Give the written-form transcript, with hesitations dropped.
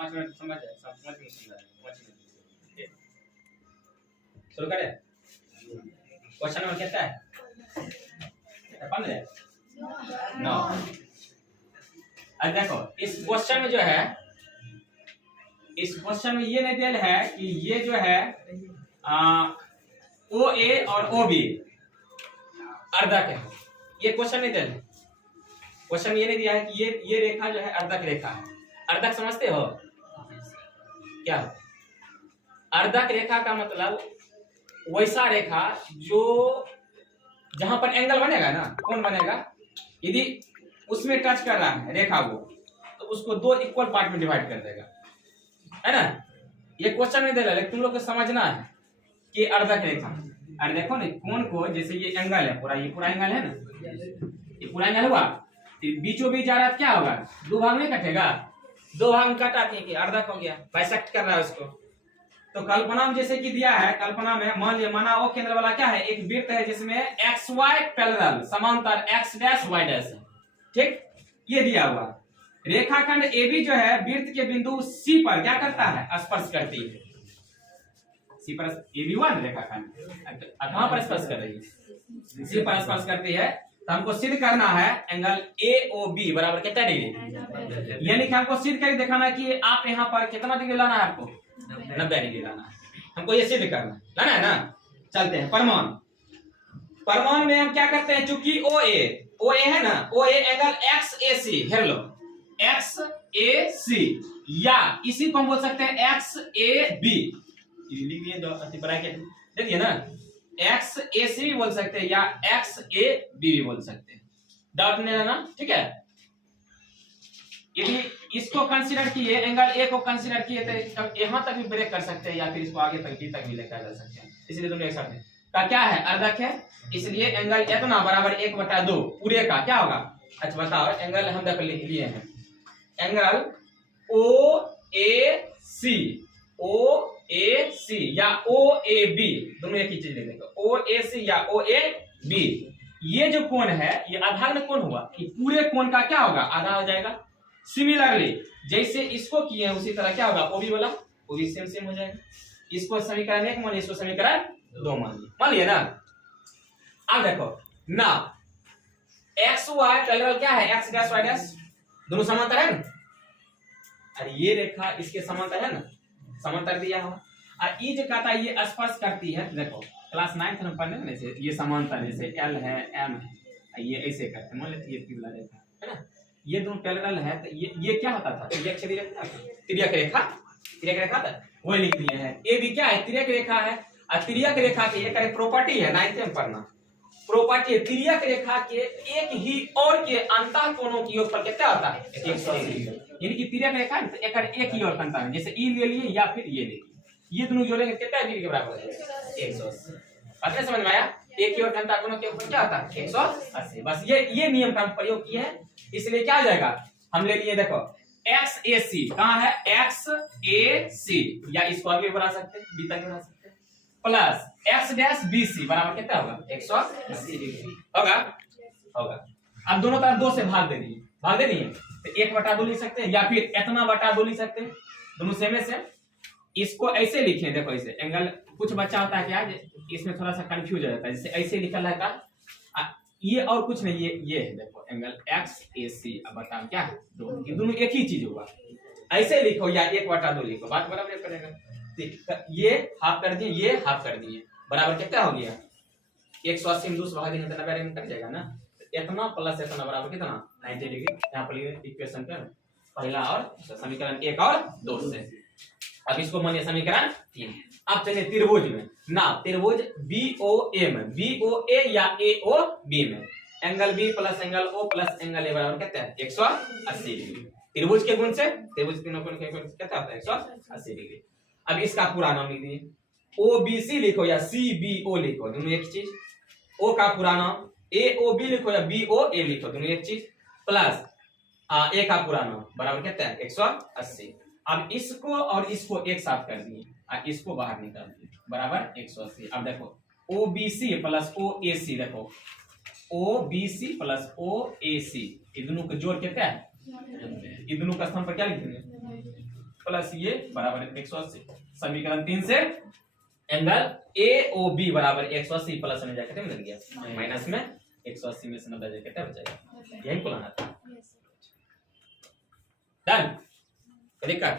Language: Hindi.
5 मिनट समझ जाए, सब 5 मिनट समझ जाए, 5 मिनट। ठीक, शुरू करें। क्वेश्चन नंबर कितना है? 15 9। अब देखो इस क्वेश्चन में जो है, इस क्वेश्चन में ये नहीं दिया है कि ये जो है ओ ए और ओ बी अर्धक है। ये क्वेश्चन नहीं दिया है। क्वेश्चन ये नहीं दिया है कि ये रेखा जो है अर्धक रेखा है। अर्धक समझते हो क्या? अर्धक रेखा का मतलब वैसा रेखा जो जहां पर एंगल बनेगा ना, कौन बनेगा, यदि उसमें टच कर रहा है रेखा को, तो उसको दो इक्वल पार्ट में डिवाइड कर देगा, है ना। ये क्वेश्चन नहीं दे रहा, लेकिन तुम लोग को समझना है कि अर्धक रेखा। अरे देखो ना, कौन को, जैसे ये एंगल है पूरा, ये पूरा एंगल है ना, ये पूरा एंगल हुआ, बीचों बीच जा रहा है, क्या होगा, दो भाग में कटेगा, दो भाग में काटा कि अर्धक हो गया, बाइसेक्ट कर रहा है उसको। तो कल्पना में जैसे कि दिया है, कल्पना में मान लिया, माना ओ केंद्र वाला क्या है, एक वृत्त है जिसमें एक्स वाई पैरेलल समांतर एक्स डैश वाई डैश है, ठीक, ये दिया हुआ। रेखाखंड AB जो है वृत्त के बिंदु C पर क्या करता है, स्पर्श करती है। C पर AB1 रेखाखंड कहां पर स्पर्श कर रही है, C पर स्पर्श करती है। तो हमको सिद्ध करना है एंगल AOB बराबर कितना डिग्री, यानी कि हमको सिद्ध करके दिखाना है कि आप यहाँ पर कितना डिग्री लाना है, आपको 90 डिग्री लाना है। हमको ये सिद्ध करना है, लाना है ना। चलते हैं परमाणु। परमाणु में हम क्या करते हैं, चूंकि OA है ना, OA एंगल XAC, हेर लो, XAC, या इसी को हम बोल सकते हैं XAB, लिख दिए ब्रैकेट दे दिए ना, XAC भी बोल सकते हैं या XAB भी बोल सकते हैं, डाउट नहीं लेना, ठीक है। यदि इसको कंसीडर किए, एंगल A को कंसीडर किए, तो यहां तक भी ब्रेक कर सकते हैं या फिर इसको आगे तक B तक भी लेकर जा सकते हैं। इसलिए दोनों एक साथ का क्या है, अर्धक है, इसलिए एंगल इतना बराबर 1/2 पूरे का क्या होगा। अच्छा बताओ, एंगल हम देख लिए हैं, एंगल OAC या OAB, दोनों एक ही चीज ले लेंगे, OAC या OAB, ये जो कोण है ये आधार कोण हुआ, कि पूरे कोण का क्या होगा, आधा हो जाएगा। सिमिलरली जैसे इसको किए हैं उसी तरह क्या होगा, OB वाला, OB सेम हो जाएगा। इसको समीकरण 1 मान, इसको समीकरण 2 मान लिया ना। अब देखो ना, XY पैरेलल क्या है, X डैश Y डैश, दोनों समांतर है ना। अरे ये रेखा इसके समांतर है ना, समांतर दिया हुआ, और ये जो कहता है ये स्पर्श करती है। देखो क्लास 9th में पढ़ने में जैसे ये समांतर, जैसे L है M है, ये ऐसे करते हैं, मान लेते ये तिरला रेखा है ना, ये दोनों पैरेलल है, तो ये क्या होता था, तिर्यक रेखा था, वो लिख दिए हैं। ये भी क्या है, तिर्यक रेखा है, और तिर्यक रेखा की एक प्रॉपर्टी है, 9th में पढ़ना, प्रॉपर्टी तिर्यक रेखा के एक ही और के अंतः कोणों की योगफल कितना होता है, 180 डिग्री। यानी कि तिर्यक रेखा एक ही और का अंतर है, जैसे ई ले लिए या फिर ये ले लिए, ये दोनों जोड़ेंगे कितना डिग्री के बराबर है, 180। बात समझ में आया, एक ही और का अंतर कोणों के योगफल क्या होता है, 180। बस ये नियम का हम प्रयोग किए हैं, इसलिए क्या हो जाएगा, हम ले लिए, देखो XAC कहां है, XAC, या इसको आगे बढ़ा सकते हैं, B तक बढ़ा सकते हैं, प्लस X डैश BC बराबर कितना होगा, 180 डिग्री होगा। अब दोनों तरफ 2 से भाग दे दिए, तो 1/2 लिख सकते हैं या फिर इतना बटा 2 लिख सकते हैं, दोनों सेम है सेम। इसको ऐसे लिखे, देखो ऐसे एंगल, कुछ बच्चा होता है क्या, इसमें थोड़ा सा कंफ्यूज हो जाता है, जैसे ऐसे लिखा रहता, ये और कुछ नहीं, ये है देखो एंगल XAC। अब बताओ क्या है, दोनों एक ही चीज होगा, ऐसे लिखो या 1/2 लिखो, बात बराबर पड़ेगा। ये हाफ कर दिए, ये हाफ कर दिए, बराबर कितना हो गया, 180 में 2 से भाग देंगे तो 90 में कट जाएगा ना, इतना प्लस इतना बराबर कितना, 90 डिग्री। यहाँ पर इक्वेशन कर पहला और समीकरण 1 और 2 से। अब इसको मानिए समीकरण 3। अब चलिए त्रिभुज में ना, त्रिभुज BOA में, BOA या AOB में angle B plus angle O plus angle A बराबर कितना है, 180 डिग्री। त्रिभुज के गुण से, त्रिभुज तीनों कोण के गुण से कितना होता है, 180 डिग्री। अब इसका पूरा नाम लिख दिए, OBC लिखो या CBO लिखो, दोनों एक चीज। O का पूरा नाम AOB लिखो या BOA लिखो, दोनों एक चीज, प्लस A का पूरा नाम बराबर कितना है, 180। अब इसको और इसको एक साथ कर दिए और इसको बाहर निकाल दिए, बराबर 180। अब देखो OBC प्लस OAC, देखो OBC प्लस OAC, ये दोनों का जोड़ कितना है, ये दोनों का स्थान पर क्या लिखेंगे, प्लस ये बराबर 180। समीकरण 3 से एंगल AOB बराबर 180 प्लस में जाकर मिल गया, माइनस में 180 में से 90 जाकर बचेगा। यही खोलना था। डन, देखा।